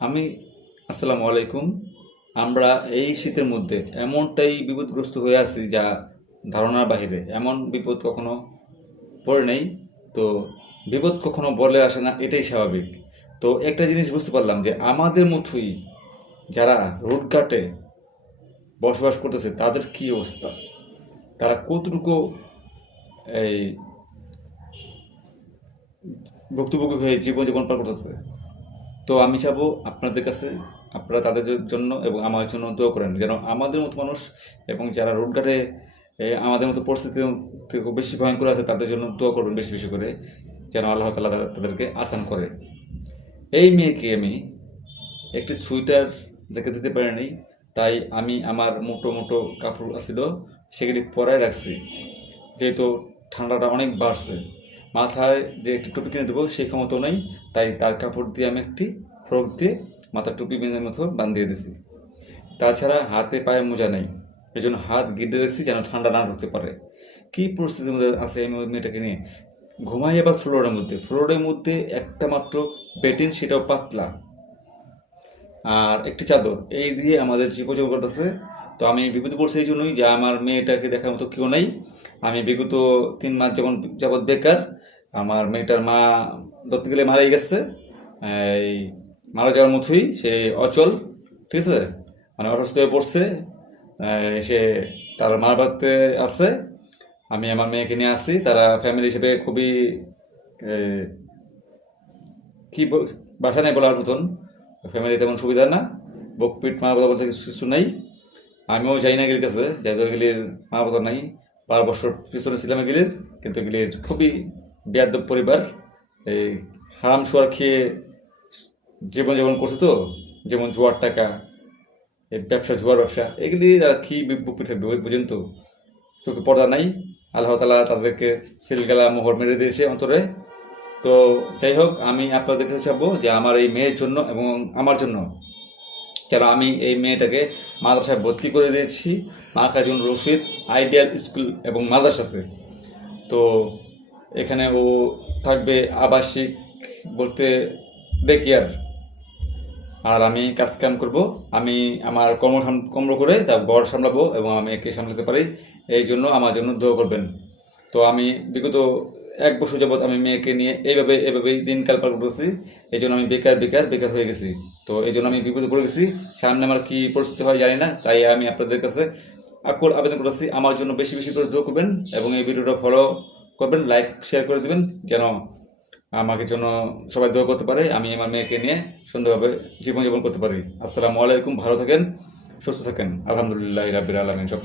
আমি আসসালামু আলাইকুম। আমরা এই শীতের মধ্যে এমনটাই বিপদগ্রস্ত হয়ে আছি যা ধারণার বাহিরে। এমন বিপদ কখনো পড়ে নেই। তো বিপদ কখনো বলে আসে না, এটাই স্বাভাবিক। তো একটা জিনিস বুঝতে পারলাম যে আমাদের মতোই যারা রোডঘাটে বসবাস করতেছে তাদের কি অবস্থা, তারা কতটুকু এই ভুক্তভোগী হয়ে জীবন পার করতেছে। তো আমি চাবো আপনাদের কাছে আপনারা তাদের জন্য এবং আমার জন্য দোয়া করেন, যেন আমাদের মতো মানুষ এবং যারা রোডঘাটে আমাদের মতো পরিস্থিতি থেকে বেশি ভয়ঙ্কর আছে তাদের জন্য দোয়া করবেন বেশি বেশি করে, যেন আল্লাহ তাআলা তাদেরকে আসান করে। এই মেয়েকে আমি একটি সোয়েটার জ্যাকেট দিতে পারিনি, তাই আমি আমার মোটো মোটো কাপড় আছিল সেগুলি পরায় রাখছি, যেহেতু ঠান্ডাটা অনেক বাড়ছে। মাথায় যে একটি টুপি কিনে দেবো সেই ক্ষমতাও নেই, তাই তার কাপড় দিয়ে আমি একটি ফ্রক দিয়ে মাথার টুপি বিনের মতো বাঁধিয়ে দিছি। তাছাড়া হাতে পায়ে মোজা নেই, এই জন্য হাত গেঁথে রাখছি যেন ঠান্ডা না ঢুকতে পারে। কী পরিস্থিতির মধ্যে আছে এই মেয়েটাকে নিয়ে। ঘুমাই আবার ফ্লোরের মধ্যে একটা মাত্র বেটিন, সেটাও পাতলা, আর একটি চাদর, এই দিয়ে আমাদের জীবন করতেছে। তো আমি বিপদে পড়ছি এই জন্যই যে আমার মেয়েটাকে দেখার মতো কেউ নেই। আমি বিগত 3 মাস যেমন যাবৎ বেকার। আমার মেয়েটার মা ধরতে গেলে মারাই গেছে, এই মারা যাওয়ার মতোই সে অচল, ঠিক আছে, মানে অসুস্থ হয়ে পড়ছে। সে তার মার বাড়িতে আছে, আমি আমার মেয়েকে নিয়ে আসি। তারা ফ্যামিলি হিসেবে খুবই আহ, কি বাসা নেই বলার মতন, ফ্যামিলি তেমন সুবিধা না, বকপিট মা বাবা বলতে কিছু নেই। আমিও যাই না গিলির কাছে, যাই গিলির মা বাবা নাই। 12 বছর পিছনে ছিলাম গিলির, কিন্তু গিলির খুবই বেয়াদব পরিবার। এই হারাম শোয়ার খেয়ে জীবন করছে, তো যেমন জুয়ার টাকা, এই ব্যবসা, জুয়ার ব্যবসা, এগুলি আর কি বুকপি থাকবে ওই পর্যন্ত। চোখে পর্দা নাই, আল্লাহ তালা তাদেরকে সিলগালা মোহর মেরে দিয়েছে অন্তরে। তো যাই হোক, আমি আপনাদের কাছে চাবো যে আমার এই মেয়ের জন্য এবং আমার জন্য, কেন আমি এই মেয়েটাকে মাদ্রাসায় ভর্তি করে দিয়েছি মা খাজুন রশিদ আইডিয়াল স্কুল এবং মাদ্রাসাতে। তো এখানে ও থাকবে আবাসিক বলতে ডে কেয়ার, আর আমি কাজ কাম করবো। আমি আমার কর্ম করে তার ঘর সামলাবো এবং আমি একে সামলাতে পারি, এই জন্য আমার জন্য দোয়া করবেন। তো আমি বিগত 1 বছর যাবৎ আমি মেয়েকে নিয়ে এভাবেই দিনকাল পার করতেছি। এই জন্য আমি বেকার হয়ে গেছি। তো এই জন্য আমি বিপদে পড়ে গেছি। সামনে আমার কি পরিস্থিতি হয় জানি না, তাই আমি আপনাদের কাছে আকুল আবেদন করতেছি আমার জন্য বেশি বেশি করে দোয়া করবেন এবং এই ভিডিওটা ফলো করবেন, লাইক শেয়ার করে দিবেন, যেন আমাকে জন্য সবাই দোয়া করতে পারে, আমি আমার মেয়েকে নিয়ে সুন্দরভাবে জীবনযাপন করতে পারি। আসসালামু আলাইকুম, ভালো থাকেন, সুস্থ থাকেন। আলহামদুলিল্লাহ রাব্বিল আলামিন। সব